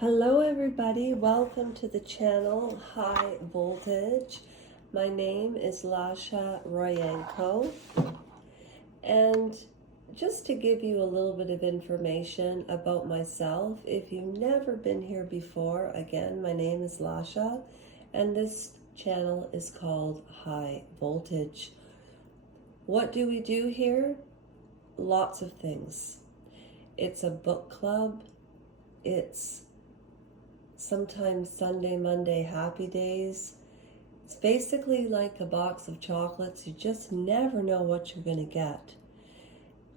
Hello everybody, welcome to the channel High Voltage. My name is Lasha Royenko, and just to give you a little bit of information about myself, if you've never been here before, again, my name is Lasha, and this channel is called High Voltage. What do we do here? Lots of things. It's a book club. It's sometimes Sunday, Monday, happy days. It's basically like a box of chocolates. You just never know what you're going to get.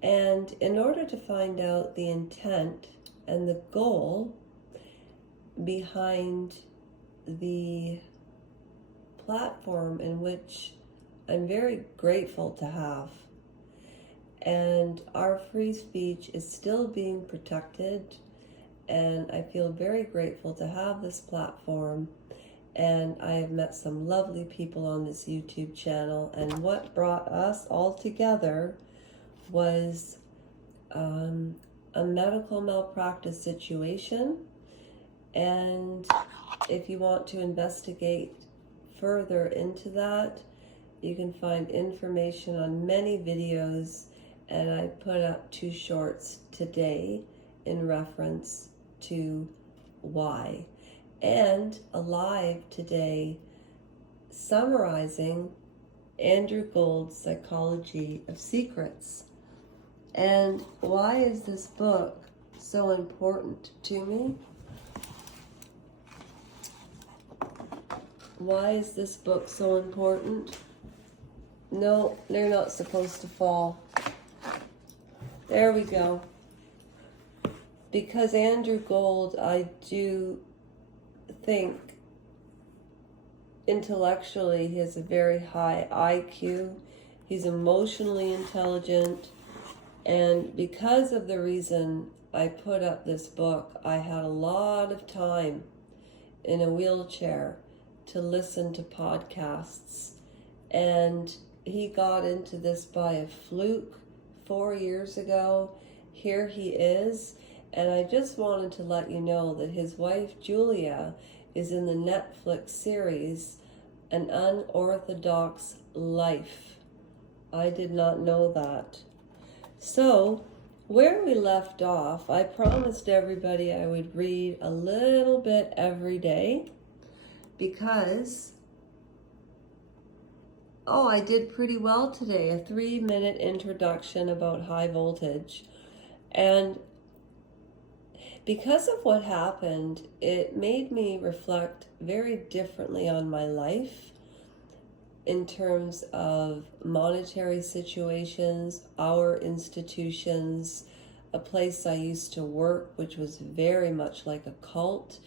And in order to find out the intent and the goal behind the platform in which I'm very grateful to have, and our free speech is still being protected, and I feel very grateful to have this platform, and I have met some lovely people on this YouTube channel, and what brought us all together was a medical malpractice situation. And if you want to investigate further into that, you can find information on many videos, and I put up 2 shorts today in reference to why, and a live today summarizing Andrew Gould's Psychology of Secrets. And why is this book so important to me? Why is this book so important? No, they're not supposed to fall. There we go. Because Andrew Gould, I do think intellectually he has a very high IQ. He's emotionally intelligent. And because of the reason I put up this book, I had a lot of time in a wheelchair to listen to podcasts. And he got into this by a fluke 4 years ago. Here he is. And I just wanted to let you know that his wife, Julia, is in the Netflix series, An Unorthodox Life. I did not know that. So, where we left off, I promised everybody I would read a little bit every day because, I did pretty well today. A 3-minute introduction about high voltage. And because of what happened, it made me reflect very differently on my life in terms of monetary situations, our institutions, a place I used to work, which was very much like a cult.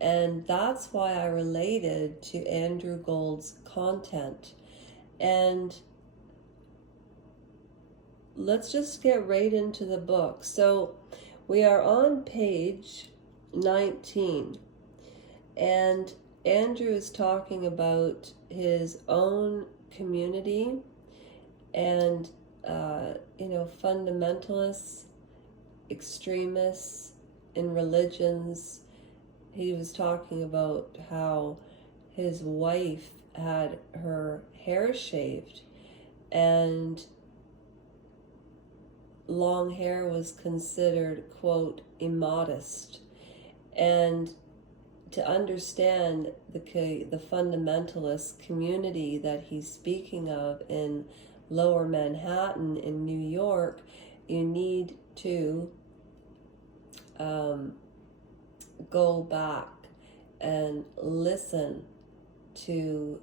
And that's why I related to Andrew Gould's content. And let's just get right into the book. So we are on page 19, and Andrew is talking about his own community and, fundamentalists, extremists in religions. He was talking about how his wife had her hair shaved, and long hair was considered, quote, immodest. And to understand the fundamentalist community that he's speaking of in Lower Manhattan in New York, you need to go back and listen to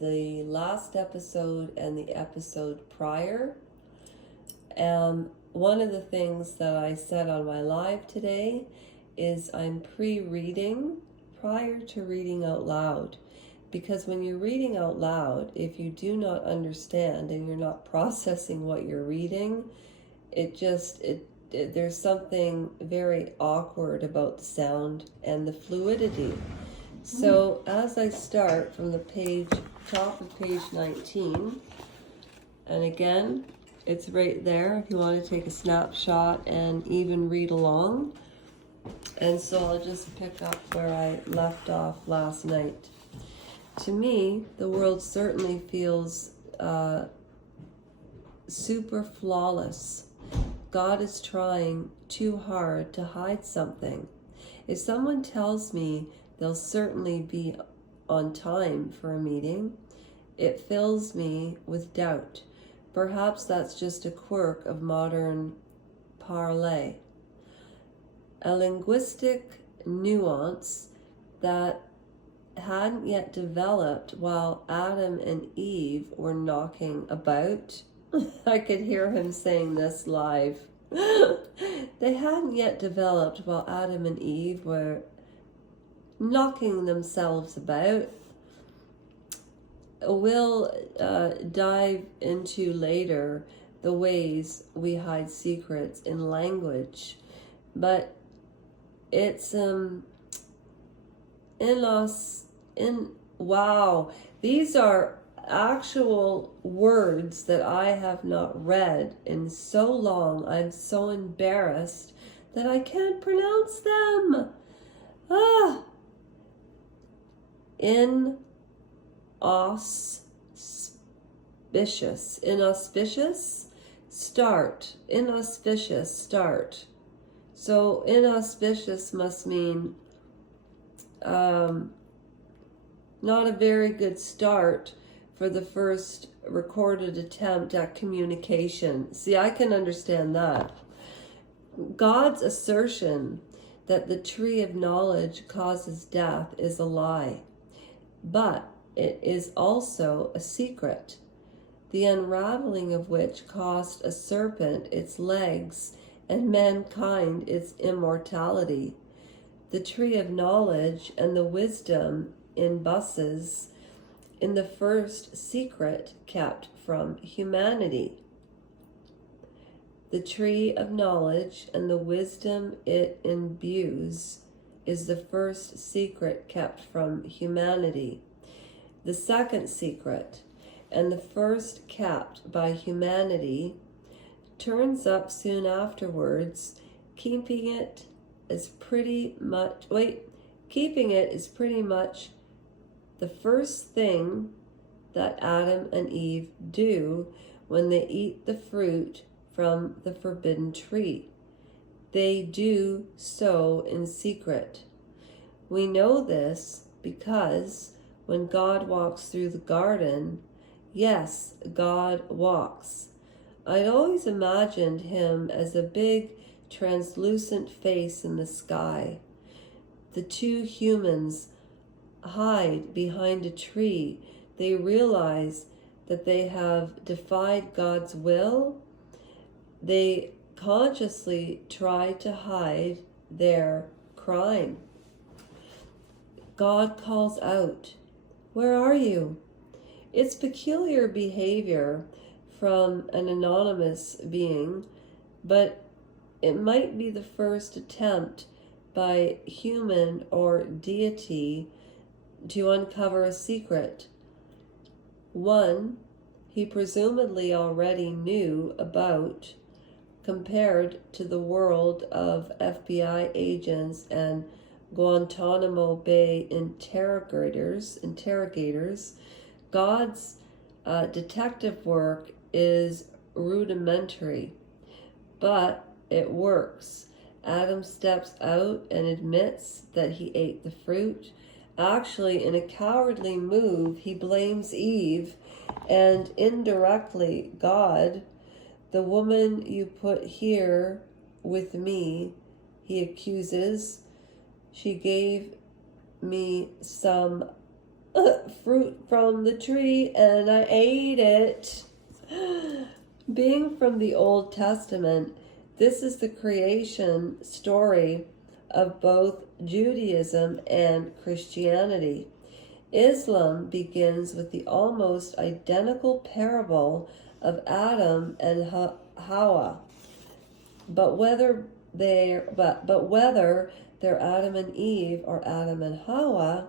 the last episode and the episode prior. One of the things that I said on my live today is I'm pre-reading prior to reading out loud. Because when you're reading out loud, if you do not understand and you're not processing what you're reading, there's something very awkward about the sound and the fluidity. So as I start from the top of page 19, and again, it's right there if you want to take a snapshot and even read along. And so I'll just pick up where I left off last night. To me, the world certainly feels super flawless. God is trying too hard to hide something. If someone tells me they'll certainly be on time for a meeting, it fills me with doubt. Perhaps that's just a quirk of modern parley, a linguistic nuance that hadn't yet developed while Adam and Eve were knocking about. I could hear him saying this live. They hadn't yet developed while Adam and Eve were knocking themselves about. We'll dive into later the ways we hide secrets in language, but it's wow, these are actual words that I have not read in so long. I'm so embarrassed that I can't pronounce them. Inauspicious start. So inauspicious must mean not a very good start for the first recorded attempt at communication. See, I can understand that. God's assertion that the tree of knowledge causes death is a lie, but it is also a secret, the unraveling of which cost a serpent its legs and mankind its immortality. The tree of knowledge and the wisdom in buses in the first secret kept from humanity. The tree of knowledge and the wisdom it imbues is the first secret kept from humanity. The second secret, and the first kept by humanity, turns up soon afterwards, keeping it is pretty much the first thing that Adam and Eve do when they eat the fruit from the forbidden tree. They do so in secret. We know this because when God walks through the garden, yes, God walks. I'd always imagined him as a big, translucent face in the sky. The two humans hide behind a tree. They realize that they have defied God's will. They consciously try to hide their crime. God calls out, "Where are you?" It's peculiar behavior from an anonymous being, but it might be the first attempt by human or deity to uncover a secret, one he presumably already knew about, compared to the world of FBI agents and Guantanamo Bay interrogators. God's detective work is rudimentary, but it works. Adam steps out and admits that he ate the fruit. Actually, in a cowardly move, he blames Eve and indirectly God. The woman you put here with me, he accuses. She gave me some fruit from the tree and I ate it. Being from the Old Testament, this is the creation story of both Judaism and Christianity. Islam begins with the almost identical parable of Adam and Hawa. But whether they're Adam and Eve or Adam and Hawa,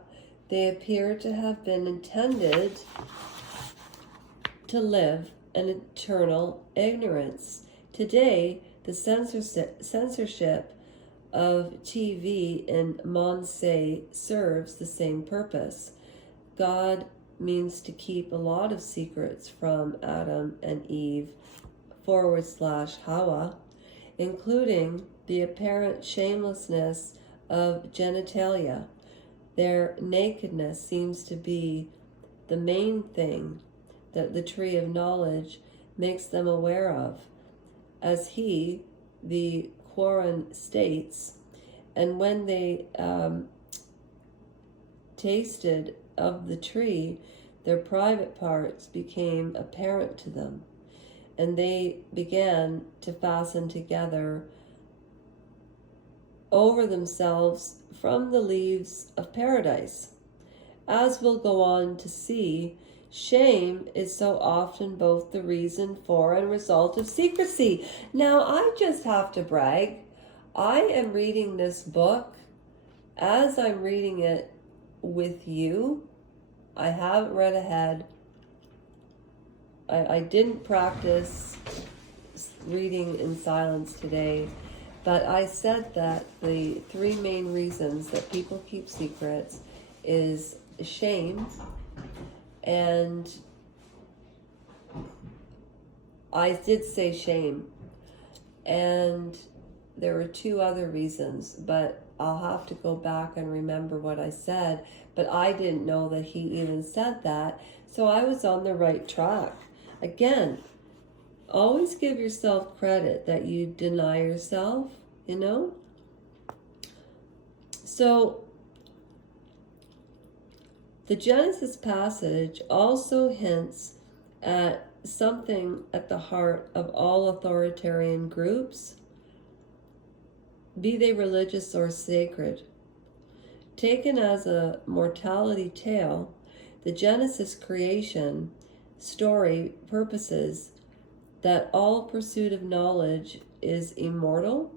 they appear to have been intended to live in eternal ignorance. Today, the censorship of TV in Monse serves the same purpose. God means to keep a lot of secrets from Adam and Eve / Hawa, including the apparent shamelessness of genitalia. Their nakedness seems to be the main thing that the tree of knowledge makes them aware of. As the Quran states, and when they tasted of the tree, their private parts became apparent to them, and they began to fasten together over themselves from the leaves of paradise. As we'll go on to see, shame is so often both the reason for and result of secrecy. Now, I just have to brag. I am reading this book as I'm reading it with you. I haven't read ahead. I didn't practice reading in silence today, but I said that the three main reasons that people keep secrets is shame, and I did say shame, and there were two other reasons, but I'll have to go back and remember what I said, but I didn't know that he even said that, so I was on the right track. Again, always give yourself credit that you deny yourself, So, the Genesis passage also hints at something at the heart of all authoritarian groups, be they religious or sacred. Taken as a mortality tale, the Genesis creation story purposes that all pursuit of knowledge is immortal,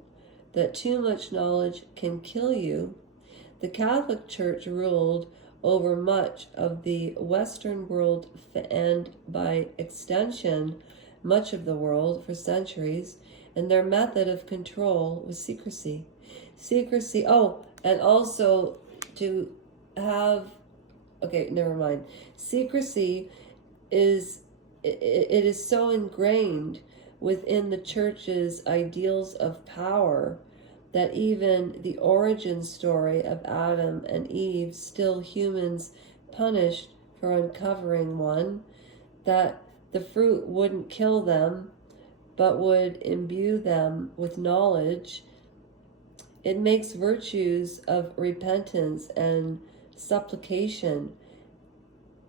that too much knowledge can kill you. The Catholic Church ruled over much of the Western world and, by extension, much of the world for centuries, and their method of control was secrecy. And also to have, Secrecy is so ingrained within the church's ideals of power that even the origin story of Adam and Eve, still humans punished for uncovering one, that the fruit wouldn't kill them but would imbue them with knowledge. It makes virtues of repentance and supplication,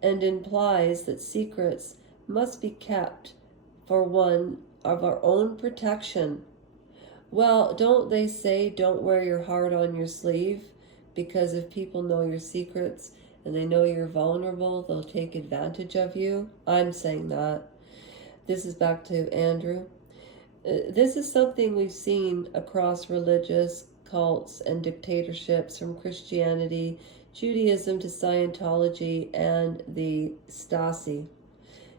and implies that secrets must be kept for one of our own protection. Well, don't they say don't wear your heart on your sleeve, because if people know your secrets and they know you're vulnerable, they'll take advantage of you? I'm saying that. This is back to Andrew. This is something we've seen across religious cults and dictatorships, from Christianity, Judaism to Scientology and the Stasi.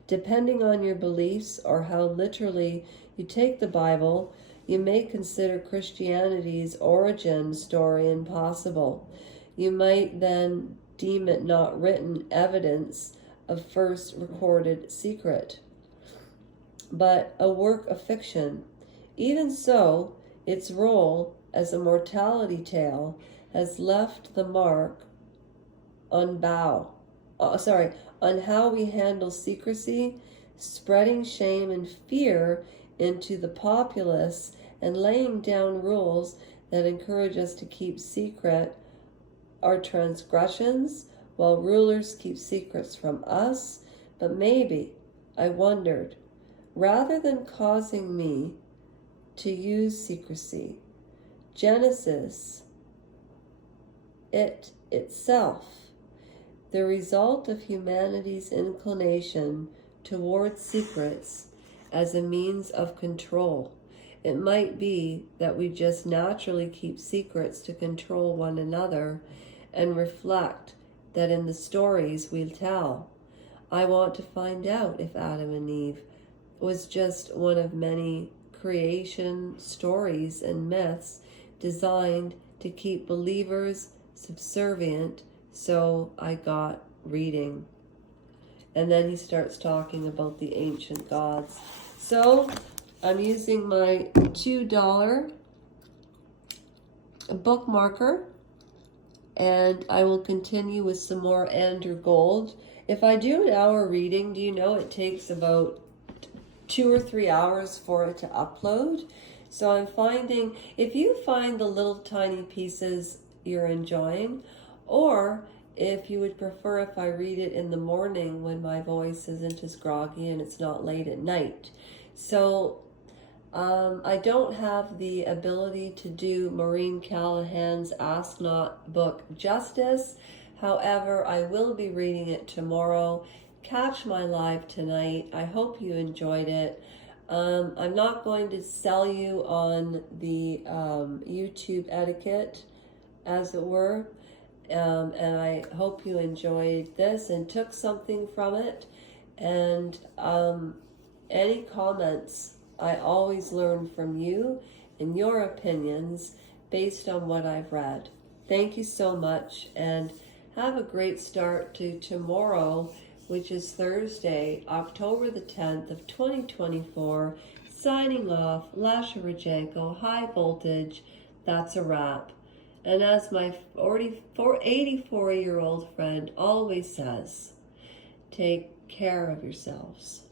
Depending on your beliefs or how literally you take the Bible, you may consider Christianity's origin story impossible. You might then deem it not written evidence of first recorded secret, but a work of fiction. Even so, its role as a mortality tale has left the mark on how we handle secrecy, spreading shame and fear into the populace, and laying down rules that encourage us to keep secret our transgressions, while rulers keep secrets from us. But maybe, I wondered, rather than causing me to use secrecy, Genesis itself, the result of humanity's inclination towards secrets as a means of control. It might be that we just naturally keep secrets to control one another and reflect that in the stories we tell. I want to find out if Adam and Eve was just one of many creation stories and myths designed to keep believers subservient, so I got reading. And then he starts talking about the ancient gods. So I'm using my $2 bookmarker, and I will continue with some more Andrew Gold. If I do an hour reading, do you know it takes about 2 or 3 hours for it to upload? So I'm finding, if you find the little tiny pieces you're enjoying, or if you would prefer if I read it in the morning when my voice isn't as groggy and it's not late at night. So I don't have the ability to do Marine Callaghan's Ask Not book justice. However, I will be reading it tomorrow. Catch my live tonight. I hope you enjoyed it. I'm not going to sell you on the YouTube etiquette, as it were. And I hope you enjoyed this and took something from it. And any comments, I always learn from you and your opinions based on what I've read. Thank you so much, and have a great start to tomorrow, which is Thursday, October the 10th of 2024. Signing off, Lasha Rajanko, High Voltage. That's a wrap. And as my 84-year-old friend always says, take care of yourselves.